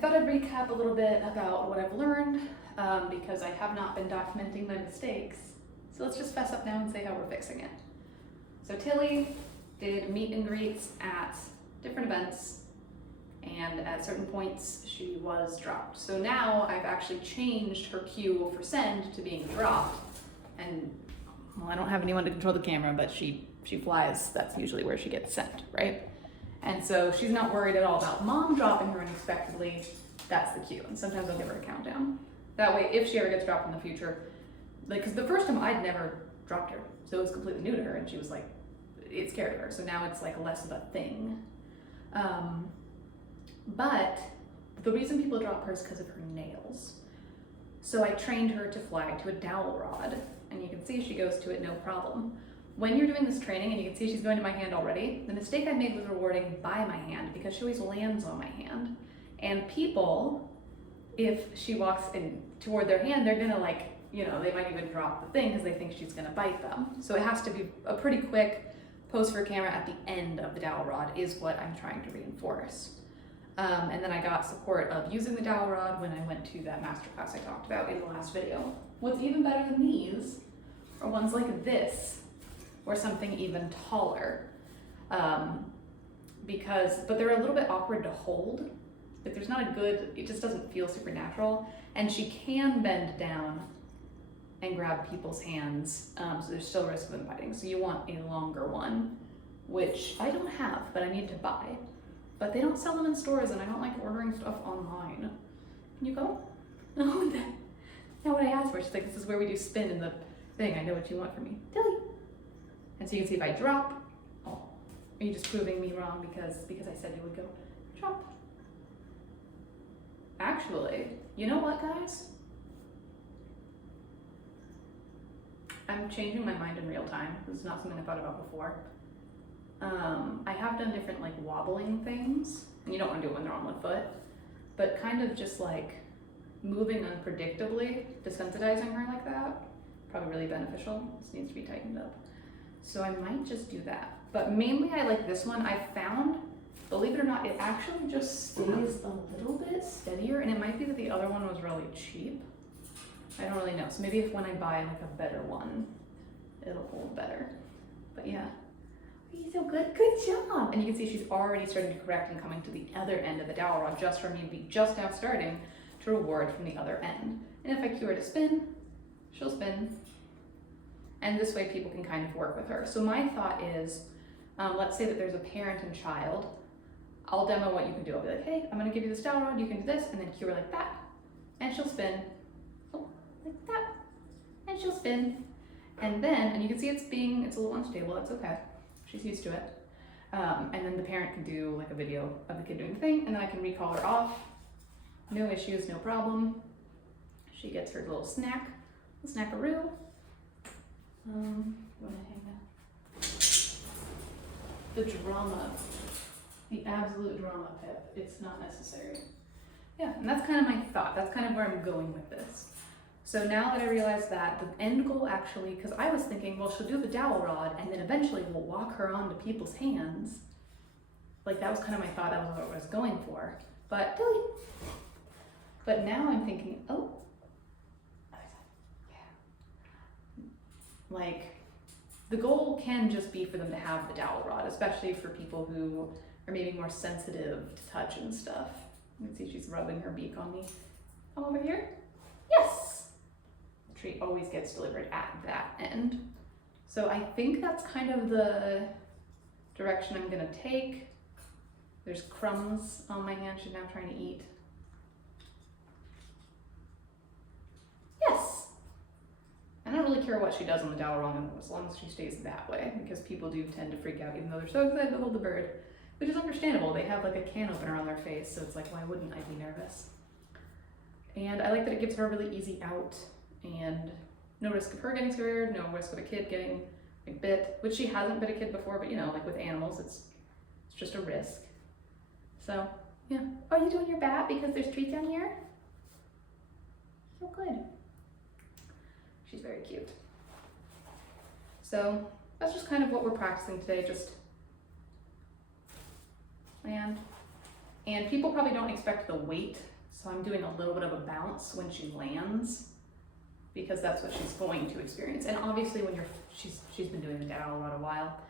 thought I'd recap a little bit about what I've learned because I have not been documenting my mistakes. So let's just fess up now and say how we're fixing it. So Tilly did meet and greets at different events, and at certain points she was dropped. So now I've actually changed her cue for send to being dropped. And well, I don't have anyone to control the camera, but she flies. That's usually where she gets sent, right? And so she's not worried at all about mom dropping her unexpectedly. That's the cue. And sometimes I'll give her a countdown. That way, if she ever gets dropped in the future, like, because the first time I'd never dropped her, so it was completely new to her, and she was like, it scared her. So now it's like less of a thing. But the reason people drop her is because of her nails. So I trained her to fly to a dowel rod, and you can see she goes to it no problem. When you're doing this training, and you can see she's going to my hand already, the mistake I made was rewarding by my hand because she always lands on my hand. And people, if she walks in toward their hand, they're gonna like, you know, they might even drop the thing because they think she's gonna bite them. So it has to be a pretty quick pose for camera at the end of the dowel rod is what I'm trying to reinforce. And then I got support of using the dowel rod when I went to that masterclass I talked about in the last video. What's even better than these are ones like this, or something even taller. But they're a little bit awkward to hold. Like there's not a good, it just doesn't feel super natural. And she can bend down and grab people's hands, so there's still a risk of them biting. So you want a longer one, which I don't have, but I need to buy. But they don't sell them in stores, and I don't like ordering stuff online. Can you go? No, that's not what I asked for. She's like, this is where we do spin in the thing. I know what you want from me. Tilly. And so you can see if I drop, oh, are you just proving me wrong because I said you would go? Drop. Actually, you know what, guys? I'm changing my mind in real time. This is not something I thought about before. I have done different like wobbling things, and you don't want to do it when they're on one foot, but kind of just like moving unpredictably, desensitizing her like that, probably really beneficial. This needs to be tightened up. So I might just do that. But mainly I like this one. I found, believe it or not, it actually just stays a little bit steadier, and it might be that the other one was really cheap. I don't really know. So maybe if when I buy like a better one, it'll hold better. But yeah. You're so good. Good job. And you can see she's already starting to correct and coming to the other end of the dowel rod just from me to be just now starting to reward from the other end. And if I cue her to spin, she'll spin. And this way people can kind of work with her. So my thought is, let's say that there's a parent and child. I'll demo what you can do. I'll be like, hey, I'm going to give you this dowel rod. You can do this, and then cue her like that. And she'll spin. Oh, like that. And she'll spin. And then, and you can see it's a little unstable. That's okay. She's used to it. And then the parent can do like a video of the kid doing the thing, and then I can recall her off. No issues, no problem. She gets her little snack, a snackaroo. I'm gonna hang that. The drama, the absolute drama, Pip. It's not necessary. Yeah, and that's kind of my thought. That's kind of where I'm going with this. So now that I realize that the end goal actually, because I was thinking, well, she'll do the dowel rod and then eventually we'll walk her onto people's hands. Like that was kind of my thought, that was what I was going for. But now I'm thinking, oh, yeah. Like the goal can just be for them to have the dowel rod, especially for people who are maybe more sensitive to touch and stuff. You can see she's rubbing her beak on me. Come over here. Yes. Treat always gets delivered at that end. So I think that's kind of the direction I'm gonna take. There's crumbs on my hand she's now trying to eat. Yes! I don't really care what she does on the dowel rod as long as she stays that way, because people do tend to freak out even though they're so excited to hold the bird, which is understandable. They have like a can opener on their face, so it's like, why wouldn't I be nervous? And I like that it gives her a really easy out, and no risk of her getting scared, no risk of a kid getting like bit, which she hasn't bit a kid before, but you know, like with animals, it's just a risk. So yeah. Are you doing your bat because there's treats down here? So good. She's very cute. So that's just kind of what we're practicing today, just land And people probably don't expect the weight, so I'm doing a little bit of a bounce when she lands, because that's what she's going to experience. And obviously when she's been doing the Dowel a while.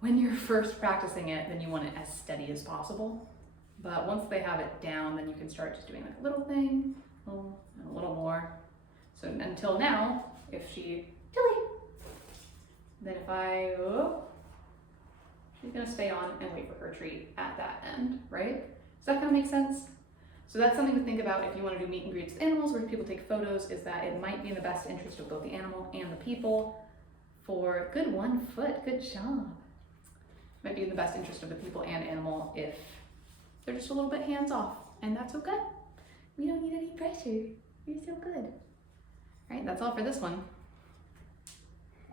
When you're first practicing it, then you want it as steady as possible. But once they have it down, then you can start just doing like a little thing, and a little more. So until now, if she, Tilly, then if I, she's gonna stay on and wait for her treat at that end, right? Does that kind of make sense? So that's something to think about if you want to do meet and greets with animals where people take photos, is that it might be in the best interest of both the animal and the people for good 1 foot, good job. Might be in the best interest of the people and animal if they're just a little bit hands off, and that's okay. We don't need any pressure. You're so good. All right, that's all for this one.